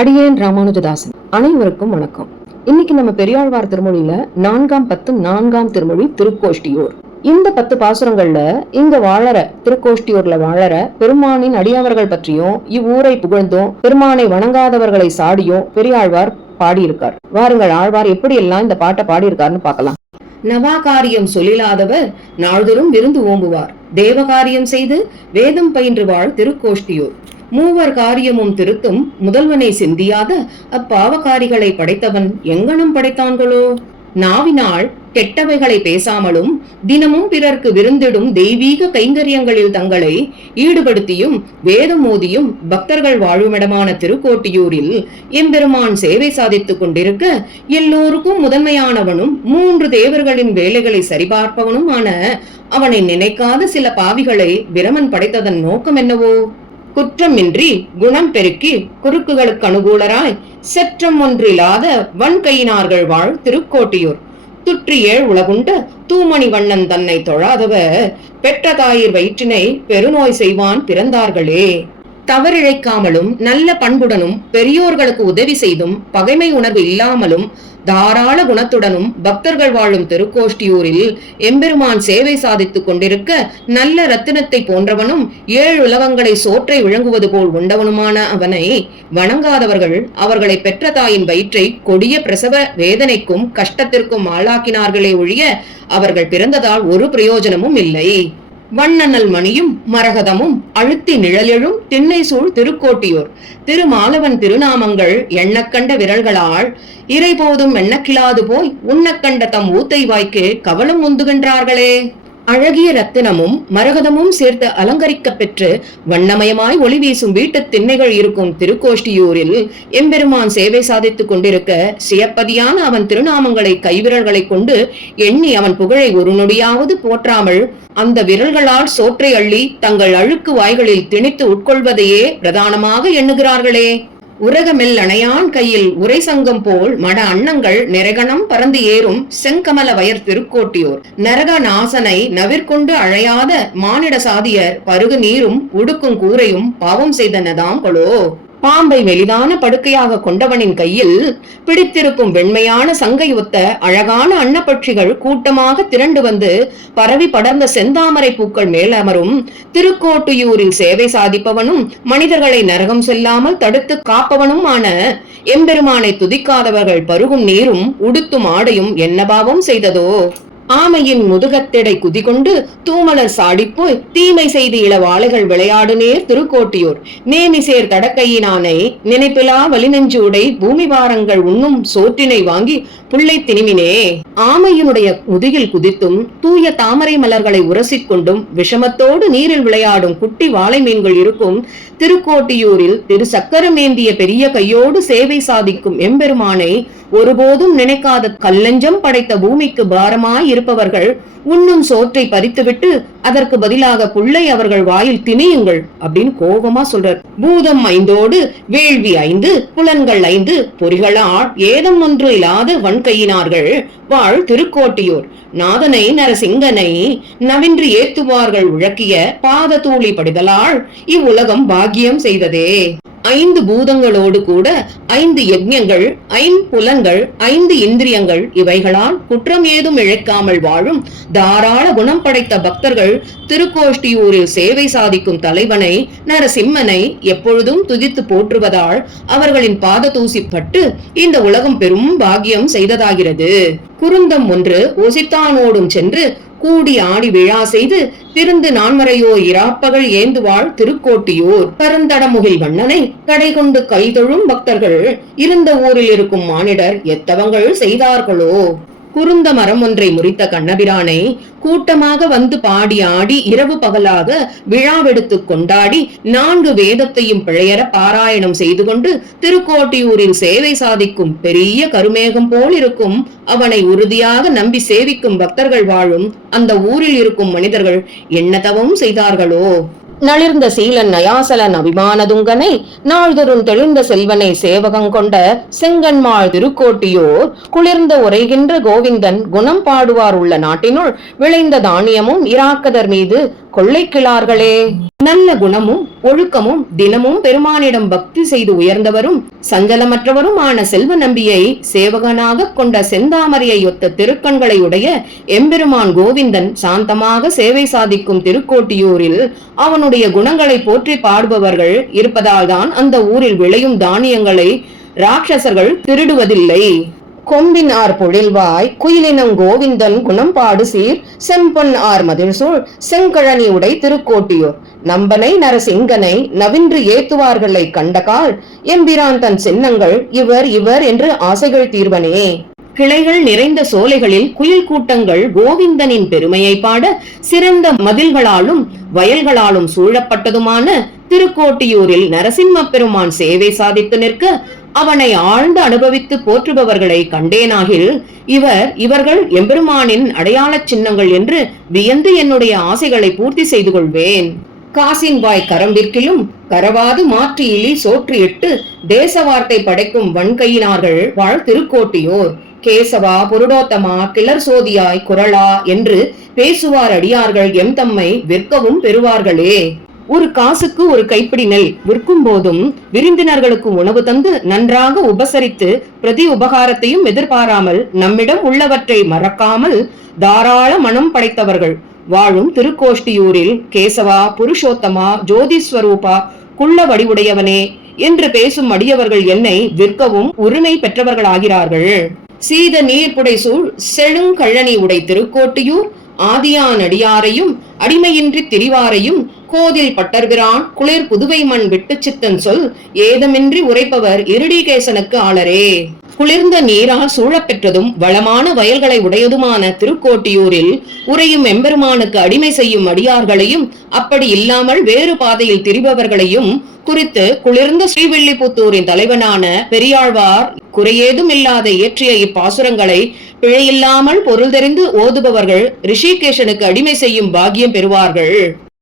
அடியேன் ராமானுஜதாசன். அனைவருக்கும் வணக்கம். இன்னைக்கு நம்ம பெரியாழ்வார் திருமொழியில 4ஆம் 10 4ஆம் திருமொழி திருக்கோஷ்டியூர். இந்த 10 பாசுரங்கள்ல இங்க வாழற திருக்கோஷ்டியூர்ல வாழற பெருமானின் அடியவர்கள் பற்றியும் இவ்வூரை புகழ்ந்தும் பெருமானை வணங்காதவர்களை சாடியும் பெரியாழ்வார் பாடியிருக்கார். வாருங்கள் ஆழ்வார் எப்படி எல்லாம் இந்த பாட்டை பாடியிருக்காருன்னு பார்க்கலாம். நவாகாரியம் சொல்லிலாதவர் நாள்தோறும் விருந்து ஓம்புவார். தேவகாரியம் செய்து வேதம் பயின்று வாழ் திருக்கோஷ்டியூர். மூவர் காரியமும் திருத்தும் முதல்வனை சிந்தியாத அப்பாவகாரிகளை படைத்தவன் எங்கனம் படைத்தான்களோ? நாவினால் கெட்டவைகளை பேசாமலும் தினமும் பிறர்க்கு விருந்திடும் தெய்வீக கைங்கரியங்களில் தங்களை ஈடுபடுத்தியும் வேதம் ஓதியும் பக்தர்கள் வாழுமிடமான திருக்கோட்டியூரில் எம்பெருமான் சேவை சாதித்துக் கொண்டிருக்க எல்லோருக்கும் முதன்மையானவனும் 3 தேவர்களின் வேலைகளை சரிபார்ப்பவனும் ஆன அவனை நினைக்காத சில பாவிகளை பிரமன் படைத்ததன் நோக்கம் என்னவோ? குற்றமின்றி குணம் பெருக்கி குறுக்குகளுக்கு அனுகூலராய் செற்றம் ஒன்றில்லாத வன்கையினார்கள் வாழ் திருக்கோட்டியூர். துற்றியேழ் உலகுண்ட தூமணி வண்ணன் தன்னை தொழாதவர் பெற்ற தாயிர் வயிற்றினை பெருநோய் செய்வான் பிறந்தார்களே. தவறிழைக்காமலும் நல்ல பண்புடனும் பெரியோர்களுக்கு உதவி செய்தும் பகைமை உணர்வு இல்லாமலும் தாராள குணத்துடனும் பக்தர்கள் வாழும் திருக்கோஷ்டியூரில் எம்பெருமான் சேவை சாதித்துக் கொண்டிருக்க நல்ல ரத்தினத்தை போன்றவனும் 7 உலகங்களை சோற்றை விளங்குவது போல் உண்டவனுமான அவனை வணங்காதவர்கள் அவர்களை பெற்ற தாயின் வயிற்றை கொடிய பிரசவ வேதனைக்கும் கஷ்டத்திற்கும் ஆளாக்கினார்களே ஒழிய அவர்கள் பிறந்ததால் ஒரு பிரயோஜனமும் இல்லை. வண்ணனல் மணியும் மரகதமும் அழுத்தி நிழலெழும் திண்ணை சூழ் திருக்கோட்டியூர். திருமாலவன் திருநாமங்கள் எண்ணக்கண்ட விரல்களால் இறைபோதும் எண்ணக்கிலாது போய் உண்ணக்கண்ட தம் ஊத்தை வாய்க்கு கவலம் உந்துகின்றார்களே. அழகிய ரத்தினமும் மரகதமும் சேர்த்து அலங்கரிக்க பெற்று வண்ணமயமாய் ஒளி வீசும் வீட்டு திண்ணைகள் இருக்கும் திருக்கோஷ்டியூரில் எம்பெருமான் சேவை சாதித்துக் கொண்டிருக்க சியப்பதியான அவன் திருநாமங்களை கைவிரல்களை கொண்டு எண்ணி அவன் புகழை ஒரு நொடியாவது போற்றாமல் அந்த விரல்களால் சோற்றை அள்ளி தங்கள் அழுக்கு வாய்களில் திணித்து உட்கொள்வதையே பிரதானமாக எண்ணுகிறார்களே. உரகமெல் அணையான் கையில் உரை சங்கம் போல் மட அன்னங்கள் நிறைகணம் பறந்து ஏறும் செங்கமல வயர் திருக்கோட்டியூர். நரக நாசனை நவிற்கொண்டு அழையாத மானிட சாதியர் பருகு நீரும் உடுக்கும் கூரையும் பாவம் செய்தனதாங்களோ. பாம்பை மெலிதான படுக்கையாக கொண்டவனின் கையில் பிடித்திருக்கும் வெண்மையான சங்கை ஒத்த அழகான அன்னப்பட்சிகள் கூட்டமாக திரண்டு வந்து பரவி படர்ந்த செந்தாமரை பூக்கள் மேல் அமரும் திருக்கோட்டியூரில் சேவை சாதிப்பவனும் மனிதர்களை நரகம் செல்லாமல் தடுத்து காப்பவனும் ஆன எம்பெருமானை துதிக்காதவர்கள் பருகும் நீரும் உடுத்தும் ஆடையும் என்ன பாவம் செய்ததோ? ஆமையின் முதுகத்திடை குதிகொண்டு தூமலர் சாடிப்போய் தீமை செய்து இளவாளைகள் விளையாடு நேர் திருக்கோட்டியூர். நேமி சேர் தடக்கையினானை நினைப்பிலா வலிநெஞ்சு உடை பூமி வாரங்கள் உண்ணும் சோற்றினை வாங்கி புள்ளை திணிமினே. ஆமையினுடைய முதுகில் குதித்தும் தூய தாமரை மலர்களை உரசிக்கொண்டும் விஷமத்தோடு நீரில் விளையாடும் குட்டி வாழை மீன்கள் இருக்கும் திருக்கோட்டியூரில் திரு சக்கரமேந்திய பெரிய கையோடு சேவை சாதிக்கும் எம்பெருமானை ஒருபோதும் நினைக்காத கல்லஞ்சம் படைத்த பூமிக்கு பாரமாய் இருப்பவர்கள் உண்ணும் சோற்றை பறித்துவிட்டு அதற்கு பதிலாக புள்ளை அவர்கள் வாயில் திணியுங்கள் அப்படின்னு கோபமா சொல்றார். பூதம் 5ஓடு வேள்வி 5 புலன்கள் 5 பொறிகளால் ஏதம் ஒன்று இல்லாத வன்கையினார்கள் வாழ் திருக்கோட்டியூர். நாதனை நரசிங்கனை நவின்று ஏத்துவார்கள் உழக்கிய பாத தூளி படிதலால் இவ்வுலகம் பாக்கியம் செய்ததே. 5 பூதங்களோடு கூட 5 யஜ்ஞங்கள் 5 புலன்கள் 5 இந்திரியங்கள் இவைகளால் குற்றம் ஏதும் இழைக்காமல் வாழும் தாராள குணம் படைத்த பக்தர்கள் திருக்கோஷ்டியூரில் சேவை சாதிக்கும் தலைவனை நரசிம்மனை எப்பொழுதும் துதித்து போற்றுவதால் அவர்களின் பாத தூசி பட்டு இந்த உலகம் பெரும் பாக்கியம் செய்ததாகிறது. குருந்தம் ஒன்று ஒசித்தானோடும் சென்று கூடி ஆடி விழா செய்து திருந்து நான்மறையோ இராப்பகல் ஏந்துவாள் திருக்கோட்டியூர். கருந்தடமுகில் வண்ணனை கடை கொண்டு கைதொழும் பக்தர்கள் இருந்த ஊரில் இருக்கும் மானிடர் எத்தவங்கள் செய்தார்களோ. குருந்த மரம் ஒன்றை முறித்த கண்ணபிரானை கூட்டமாக வந்து பாடி ஆடி இரவு பகலாக விழாவெடுத்து கொண்டாடி 4 வேதத்தையும் பிழையற பாராயணம் செய்து கொண்டு திருக்கோட்டியூரில் சேவை சாதிக்கும் பெரிய கருமேகம் போல் இருக்கும் அவனை உறுதியாக நம்பி சேவிக்கும் பக்தர்கள் வாழும் அந்த ஊரில் இருக்கும் மனிதர்கள் என்ன தவம் செய்தார்களோ. நளிர்ந்த சீலன் நயாசலன் அபிமானதுங்கனை நாள்தொருள் தெளிந்த செல்வனை சேவகம் கொண்ட செங்கன்மாள் திருக்கோட்டியூர். குளிர்ந்த உரைகின்ற கோவிந்தன் குணம் பாடுவார் உள்ள நாட்டினுள் விளைந்த தானியமும் இராக்கதர் மீது கொள்ளைக்கிழார்களே. நல்ல குணமும் ஒழுக்கமும் தினமும் பெருமானிடம் பக்தி செய்து உயர்ந்தவரும் சஞ்சலமற்றவருமான செல்வ நம்பியை சேவகனாக கொண்ட செந்தாமரையை ஒத்த திருக்கண்களை உடைய எம்பெருமான் கோவிந்தன் சாந்தமாக சேவை சாதிக்கும் திருக்கோட்டியூரில் அவனுடைய குணங்களை போற்றி பாடுபவர்கள் இருப்பதால் தான் அந்த ஊரில் விளையும் தானியங்களை ராட்சசர்கள் திருடுவதில்லை. கொம்பின் ஆர் பொழில்வாய் குயிலினம் கோவிந்தன் குணம்பாடு சீர் செம்பொன் ஆர் மதில் சூழ் செங்கழனி உடை திருக்கோட்டியூர் நம்பனை நரசிங்கனை நவின்று ஏத்துவார்களை கண்டகால் எம்பிரான் தன் சின்னங்கள் இவர் இவர் என்று ஆசைகள் தீர்வனே. கிளைகள் நிறைந்த சோலைகளில் குயில் கூட்டங்கள் கோவிந்தனின் பெருமையை பாட சிறந்த மதில்களாலும் வயல்களாலும் சூழப்பட்டதுமான திருக்கோட்டியூரில் நரசிம்ம பெருமான் சேவை சாதித்து நிற்க அவனை ஆழ்ந்து அனுபவித்து போற்றுபவர்களை கண்டேனாகில் இவர்கள் எம்பெருமானின் அடையாள சின்னங்கள் என்று வியந்து என்னுடைய ஆசைகளை பூர்த்தி செய்து கொள்வேன். காசின் வாய் கரம்பிற்கிலும் கரவாது மாற்றி இலி சோற்று இட்டு தேச வார்த்தை படைக்கும் வன்கையினார்கள் வாழ் திருக்கோட்டியோர் கேசவா புருடோத்தமா கிளர் சோதியாய் குரலா என்று பேசுவார் அடியார்கள் எம் தம்மை விற்கவும் பெறுவார்களே. ஒரு காசுக்கு ஒரு கைப்பிடி நெல் விற்கும் போதும் விருந்தினர்களுக்கு உணவு தந்து நன்றாக உபசரித்து பிரதி உபகாரத்தையும் எதிர்பாராமல் நம்மிடம் உள்ளவற்றை மறக்காமல் தாராள மனம் படைத்தவர்கள் வாழும் திருக்கோஷ்டியூரில் கேசவா புருஷோத்தமா ஜோதிஸ்வரூபா குள்ள வடிவுடையவனே என்று பேசும் அடியவர்கள் என்னை விற்கவும் உரிமை பெற்றவர்களாகிறார்கள். சீத நீர்புடை சூழ் செழுங்கழனி உடை திருக்கோட்டியூர் ஆதியான் அடியாரையும் அடிமையின்றி திரிவாரையும் கோதில் பட்டர்பிரான் குளிர் புதுவை மண் விட்டு சித்தன் சொல் ஏதமின்றி உரைப்பவர் இருடிகேசனுக்கு ஆளரே. குளிர்ந்த நீரால் சூழப்பெற்றதும் வளமான வயல்களை உடையதுமான திருக்கோட்டியூரில் உரையும் எம்பெருமானுக்கு அடிமை செய்யும் அடியார்களையும் அப்படி இல்லாமல் வேறு பாதையில் திரிபவர்களையும் குறித்து குளிர்ந்த ஸ்ரீவில்லிபுத்தூரின் தலைவனான பெரியாழ்வார் குறையேதும் இல்லாத இயற்றிய இப்பாசுரங்களை பிழையில்லாமல் பொருள் தெரிந்து ஓதுபவர்கள் ரிஷிகேஷனுக்கு அடிமை செய்யும் பாக்கியம் பெறுவார்கள்.